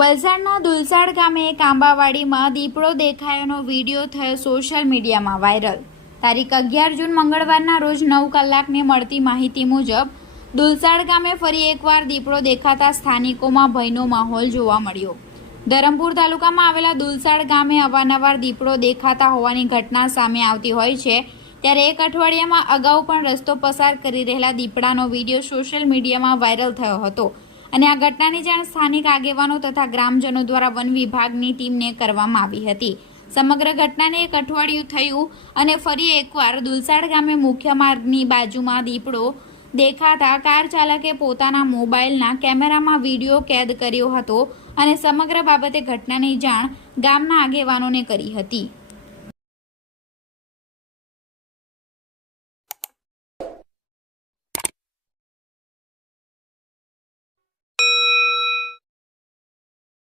વલસાડના દુલસાડ ગામે એક આંબાવાડીમાં દીપડો દેખાયોનો વીડિયો થયો સોશિયલ મીડિયામાં વાયરલ. તારીખ અગિયાર જૂન મંગળવારના રોજ નવ કલાકને મળતી માહિતી મુજબ, દુલસાડ ગામે ફરી એકવાર દીપડો દેખાતા સ્થાનિકોમાં ભયનો માહોલ જોવા મળ્યો. ધરમપુર તાલુકામાં આવેલા દુલસાડ ગામે અવારનવાર દીપડો દેખાતા હોવાની ઘટના સામે આવતી હોય છે, ત્યારે એક અઠવાડિયામાં અગાઉ પણ રસ્તો પસાર કરી રહેલા દીપડાનો વીડિયો સોશિયલ મીડિયામાં વાયરલ થયો હતો. અને આ ઘટનાની જાણ સ્થાનિક આગેવાનો તથા ગ્રામજનો દ્વારા વન વિભાગની ટીમને કરવામાં આવી હતી. સમગ્ર ઘટનાને એક અઠવાડિયું થયું અને ફરી એકવાર દુલસાડ ગામે મુખ્ય માર્ગની બાજુમાં દીપડો દેખાતા કાર ચાલકે પોતાના મોબાઈલના કેમેરામાં વીડિયો કેદ કર્યો હતો અને સમગ્ર બાબતે ઘટનાની જાણ ગામના આગેવાનોને કરી હતી.